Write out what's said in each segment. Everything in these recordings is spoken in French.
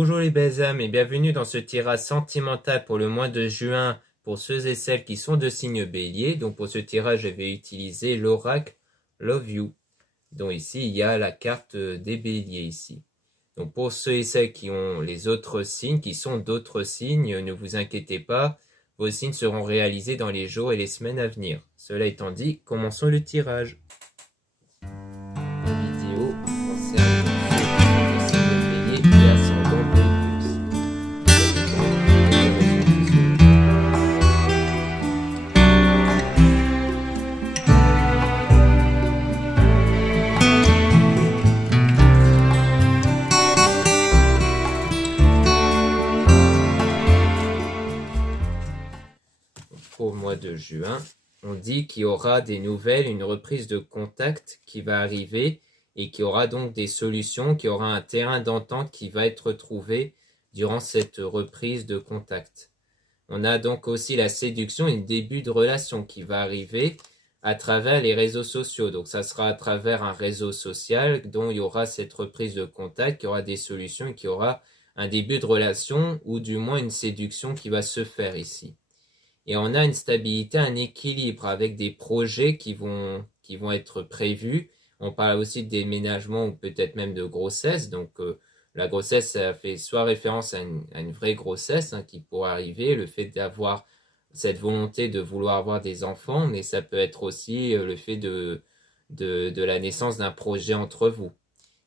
Bonjour les belles âmes et bienvenue dans ce tirage sentimental pour le mois de juin pour ceux et celles qui sont de signe bélier. Donc pour ce tirage, je vais utiliser l'oracle Love You. Donc ici, il y a la carte des béliers ici. Donc pour ceux et celles qui ont les autres signes, qui sont d'autres signes, ne vous inquiétez pas, vos signes seront réalisés dans les jours et les semaines à venir. Cela étant dit, commençons le tirage. La vidéo concerne ceux qui sont de signe bélier et ascendant au mois de juin, on dit qu'il y aura des nouvelles, une reprise de contact qui va arriver et qu'il y aura donc des solutions, qu'il y aura un terrain d'entente qui va être trouvé durant cette reprise de contact. On a donc aussi la séduction et le début de relation qui va arriver à travers les réseaux sociaux. Donc ça sera à travers un réseau social dont il y aura cette reprise de contact, qu'il y aura des solutions et qu'il y aura un début de relation ou du moins une séduction qui va se faire ici. Et on a une stabilité, un équilibre avec des projets qui vont être prévus. On parle aussi de déménagement ou peut-être même de grossesse. Donc la grossesse, ça fait soit référence à une vraie grossesse qui pourrait arriver, le fait d'avoir cette volonté de vouloir avoir des enfants, mais ça peut être aussi le fait de la naissance d'un projet entre vous.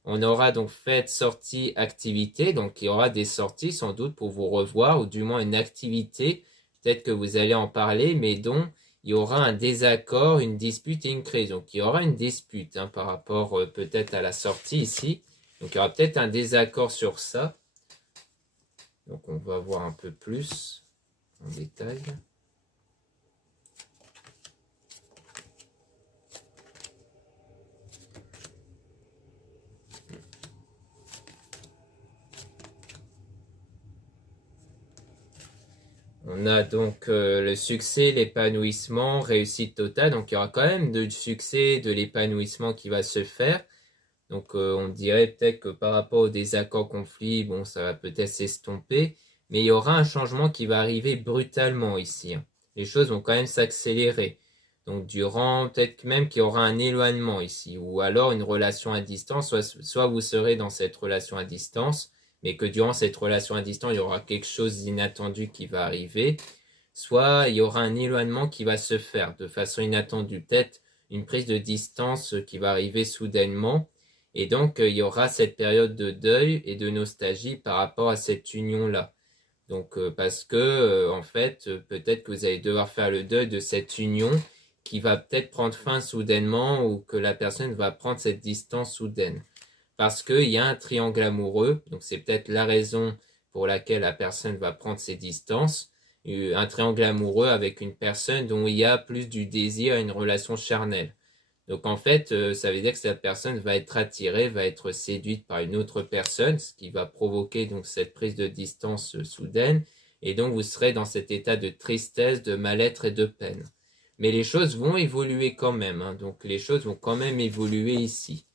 On aura donc fête, sortie, activité. Donc il y aura des sorties sans doute pour vous revoir ou du moins une activité. Peut-être que vous allez en parler, mais dont il y aura un désaccord, une dispute et une crise. Donc il y aura une dispute par rapport peut-être à la sortie ici. Donc il y aura peut-être un désaccord sur ça. Donc on va voir un peu plus en détail. On a donc le succès, l'épanouissement, réussite totale. Donc il y aura quand même du succès, de l'épanouissement qui va se faire. Donc on dirait peut-être que par rapport au désaccord, conflit, bon, ça va peut-être s'estomper. Mais il y aura un changement qui va arriver brutalement ici. Les choses vont quand même s'accélérer. Donc durant, peut-être même qu'il y aura un éloignement ici. Ou alors une relation à distance. Soit vous serez dans cette relation à distance, mais que durant cette relation à distance, il y aura quelque chose d'inattendu qui va arriver. Soit il y aura un éloignement qui va se faire de façon inattendue. Peut-être une prise de distance qui va arriver soudainement. Et donc, il y aura cette période de deuil et de nostalgie par rapport à cette union-là. Donc, parce que, en fait, peut-être que vous allez devoir faire le deuil de cette union qui va peut-être prendre fin soudainement ou que la personne va prendre cette distance soudaine. Parce qu'il y a un triangle amoureux, donc c'est peut-être la raison pour laquelle la personne va prendre ses distances. Un triangle amoureux avec une personne dont il y a plus du désir à une relation charnelle. Donc en fait, ça veut dire que cette personne va être attirée, va être séduite par une autre personne, ce qui va provoquer donc cette prise de distance soudaine. Et donc vous serez dans cet état de tristesse, de mal-être et de peine. Mais les choses vont évoluer quand même, donc les choses vont quand même évoluer ici.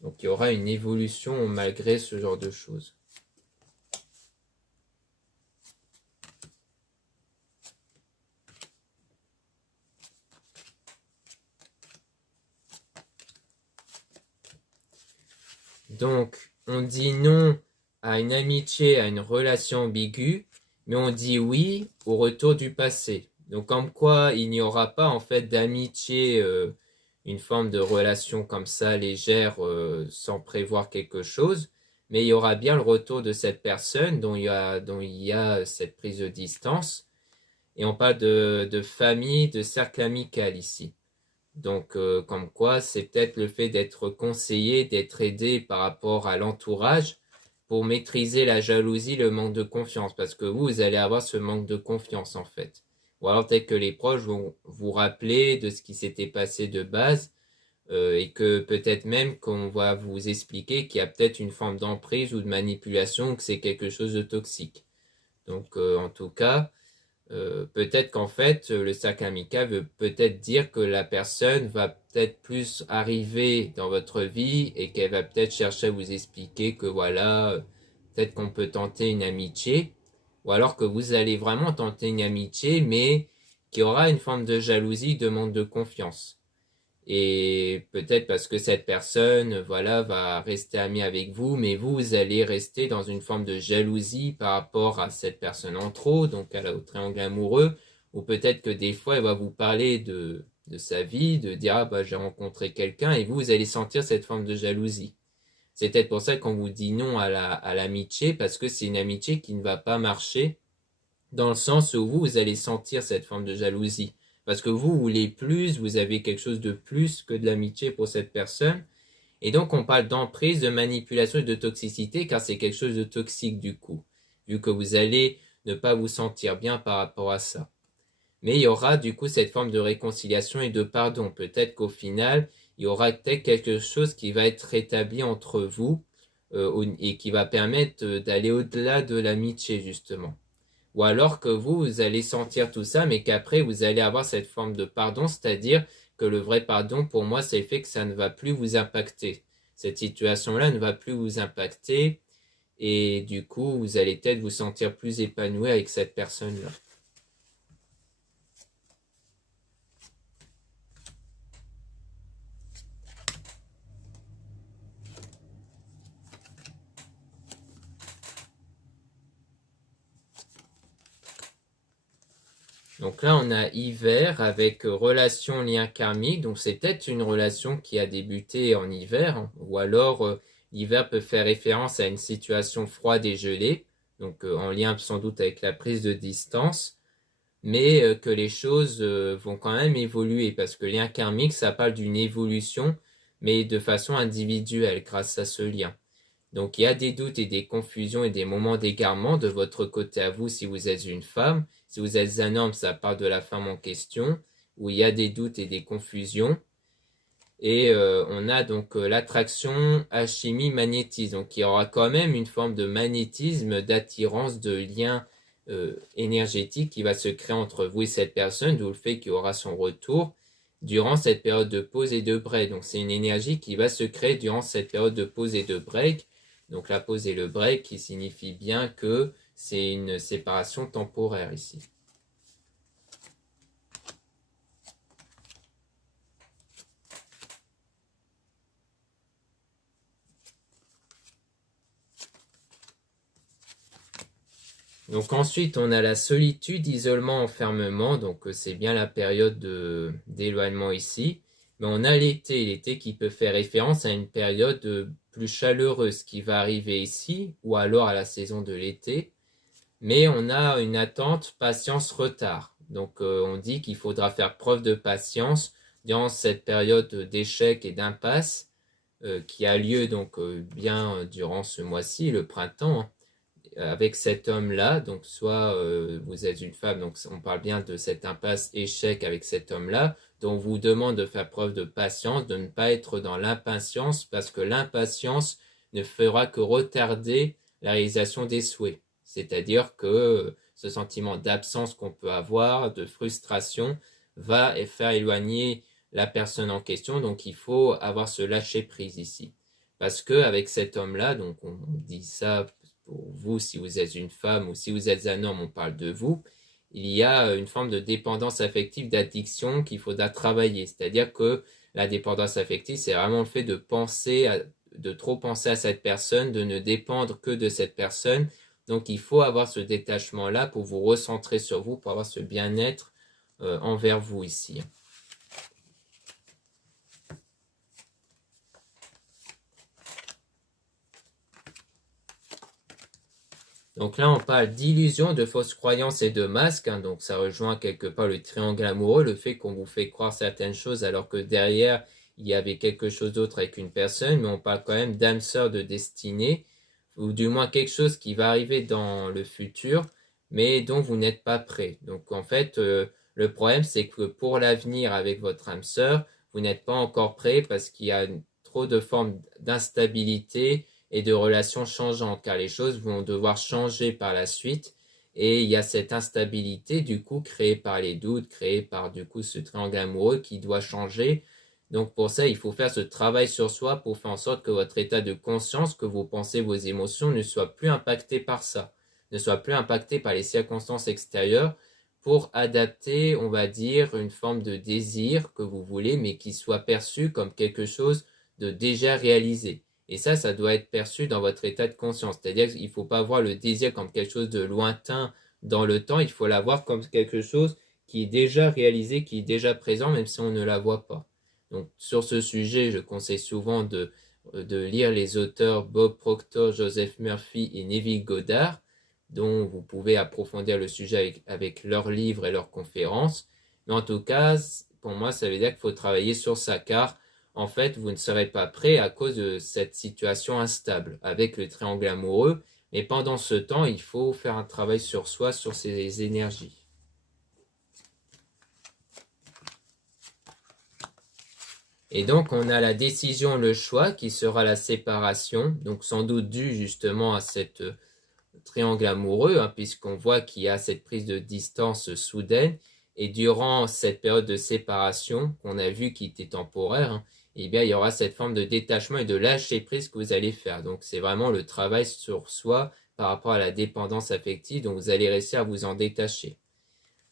Donc il y aura une évolution malgré ce genre de choses. Donc on dit non à une amitié, à une relation ambiguë, mais on dit oui au retour du passé. Donc comme quoi il n'y aura pas en fait d'amitié, une forme de relation comme ça légère sans prévoir quelque chose, mais il y aura bien le retour de cette personne dont il y a cette prise de distance. Et on parle de famille, de cercle amical ici. Donc comme quoi c'est peut-être le fait d'être conseillé, d'être aidé par rapport à l'entourage pour maîtriser la jalousie, le manque de confiance, parce que vous allez avoir ce manque de confiance en fait. Ou alors peut-être que les proches vont vous rappeler de ce qui s'était passé de base et que peut-être même qu'on va vous expliquer qu'il y a peut-être une forme d'emprise ou de manipulation ou que c'est quelque chose de toxique. Donc en tout cas, peut-être qu'en fait, le cercle amical veut peut-être dire que la personne va peut-être plus arriver dans votre vie et qu'elle va peut-être chercher à vous expliquer que voilà, peut-être qu'on peut tenter une amitié, ou alors que vous allez vraiment tenter une amitié, mais qui aura une forme de jalousie, de manque de confiance. Et peut-être parce que cette personne, voilà, va rester amie avec vous, mais vous allez rester dans une forme de jalousie par rapport à cette personne en trop, donc au triangle amoureux, ou peut-être que des fois, elle va vous parler de sa vie, de dire, ah bah j'ai rencontré quelqu'un, et vous allez sentir cette forme de jalousie. C'est peut-être pour ça qu'on vous dit non à l'amitié, parce que c'est une amitié qui ne va pas marcher, dans le sens où vous allez sentir cette forme de jalousie. Parce que vous voulez plus, vous avez quelque chose de plus que de l'amitié pour cette personne. Et donc on parle d'emprise, de manipulation et de toxicité, car c'est quelque chose de toxique du coup, vu que vous allez ne pas vous sentir bien par rapport à ça. Mais il y aura du coup cette forme de réconciliation et de pardon. Peut-être qu'au final, il y aura peut-être quelque chose qui va être rétabli entre vous et qui va permettre d'aller au-delà de l'amitié justement. Ou alors que vous allez sentir tout ça, mais qu'après vous allez avoir cette forme de pardon, c'est-à-dire que le vrai pardon pour moi, c'est le fait que ça ne va plus vous impacter. Cette situation-là ne va plus vous impacter et du coup, vous allez peut-être vous sentir plus épanoui avec cette personne-là. Donc là, on a hiver avec relation lien karmique. Donc c'est peut-être une relation qui a débuté en hiver, hein. Ou alors l'hiver peut faire référence à une situation froide et gelée, donc en lien sans doute avec la prise de distance, mais que les choses vont quand même évoluer parce que lien karmique, ça parle d'une évolution, mais de façon individuelle grâce à ce lien. Donc il y a des doutes et des confusions et des moments d'égarement de votre côté à vous si vous êtes une femme. Si vous êtes un homme, ça part de la femme en question, où il y a des doutes et des confusions. Et on a donc l'attraction, alchimie, magnétisme. Donc il y aura quand même une forme de magnétisme, d'attirance, de lien énergétique qui va se créer entre vous et cette personne, d'où le fait qu'il y aura son retour durant cette période de pause et de break. Donc c'est une énergie qui va se créer durant cette période de pause et de break. Donc la pause et le break qui signifie bien que c'est une séparation temporaire ici. Donc ensuite, on a la solitude, isolement, enfermement. Donc c'est bien la période d'éloignement ici. Mais on a l'été qui peut faire référence à une période plus chaleureuse qui va arriver ici, ou alors à la saison de l'été. Mais on a une attente, patience, retard. Donc on dit qu'il faudra faire preuve de patience durant cette période d'échec et d'impasse qui a lieu donc bien durant ce mois-ci, le printemps, hein, avec cet homme-là. Donc soit vous êtes une femme, donc on parle bien de cette impasse échec avec cet homme-là, dont on vous demande de faire preuve de patience, de ne pas être dans l'impatience, parce que l'impatience ne fera que retarder la réalisation des souhaits. C'est-à-dire que ce sentiment d'absence qu'on peut avoir, de frustration, va faire éloigner la personne en question. Donc il faut avoir ce lâcher-prise ici. Parce que avec cet homme-là, donc on dit ça pour vous si vous êtes une femme ou si vous êtes un homme, on parle de vous, il y a une forme de dépendance affective, d'addiction qu'il faudra travailler. C'est-à-dire que la dépendance affective, c'est vraiment le fait de de trop penser à cette personne, de ne dépendre que de cette personne. Donc il faut avoir ce détachement-là pour vous recentrer sur vous, pour avoir ce bien-être envers vous ici. Donc là, on parle d'illusions, de fausses croyances et de masques, hein. Donc ça rejoint quelque part le triangle amoureux, le fait qu'on vous fait croire certaines choses alors que derrière, il y avait quelque chose d'autre avec une personne. Mais on parle quand même d'âme sœur de destinée, ou du moins quelque chose qui va arriver dans le futur, mais dont vous n'êtes pas prêt. Donc en fait, le problème, c'est que pour l'avenir avec votre âme sœur, vous n'êtes pas encore prêt parce qu'il y a trop de formes d'instabilité et de relations changeantes, car les choses vont devoir changer par la suite. Et il y a cette instabilité, du coup, créée par les doutes, créée par, du coup, ce triangle amoureux qui doit changer. Donc pour ça, il faut faire ce travail sur soi pour faire en sorte que votre état de conscience, que vos pensées, vos émotions ne soient plus impactés par ça, ne soient plus impactés par les circonstances extérieures pour adapter, on va dire, une forme de désir que vous voulez, mais qui soit perçu comme quelque chose de déjà réalisé. Et ça doit être perçu dans votre état de conscience. C'est-à-dire qu'il ne faut pas voir le désir comme quelque chose de lointain dans le temps, il faut l'avoir comme quelque chose qui est déjà réalisé, qui est déjà présent, même si on ne la voit pas. Donc sur ce sujet, je conseille souvent de lire les auteurs Bob Proctor, Joseph Murphy et Neville Goddard, dont vous pouvez approfondir le sujet avec leurs livres et leurs conférences. Mais en tout cas, pour moi, ça veut dire qu'il faut travailler sur ça, car en fait, vous ne serez pas prêt à cause de cette situation instable avec le triangle amoureux. Mais pendant ce temps, il faut faire un travail sur soi, sur ses énergies. Et donc, on a la décision, le choix, qui sera la séparation, donc sans doute dû justement à cette triangle amoureux, hein, puisqu'on voit qu'il y a cette prise de distance soudaine, et durant cette période de séparation, qu'on a vu qui était temporaire, hein, eh bien, il y aura cette forme de détachement et de lâcher prise que vous allez faire. Donc, c'est vraiment le travail sur soi par rapport à la dépendance affective, donc vous allez réussir à vous en détacher.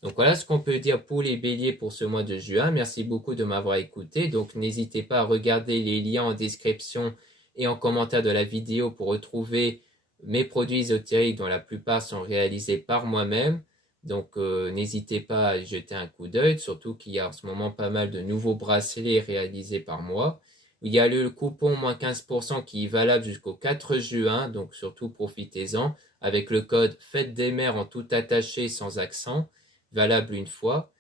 Donc voilà ce qu'on peut dire pour les béliers pour ce mois de juin. Merci beaucoup de m'avoir écouté. Donc n'hésitez pas à regarder les liens en description et en commentaire de la vidéo pour retrouver mes produits ésotériques dont la plupart sont réalisés par moi-même. Donc n'hésitez pas à y jeter un coup d'œil, surtout qu'il y a en ce moment pas mal de nouveaux bracelets réalisés par moi. Il y a le coupon moins 15% qui est valable jusqu'au 4 juin, donc surtout profitez-en, avec le code Fête des Mères en tout attaché sans accent, valable une fois,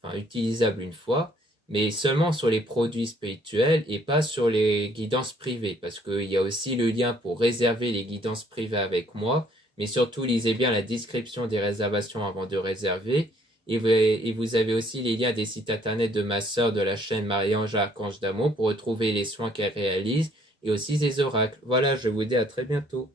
enfin utilisable une fois, mais seulement sur les produits spirituels et pas sur les guidances privées, parce qu'il y a aussi le lien pour réserver les guidances privées avec moi, mais surtout lisez bien la description des réservations avant de réserver, et vous avez aussi les liens des sites internet de ma sœur de la chaîne Marie-Ange Archange d'Amour pour retrouver les soins qu'elle réalise, et aussi des oracles. Voilà, je vous dis à très bientôt.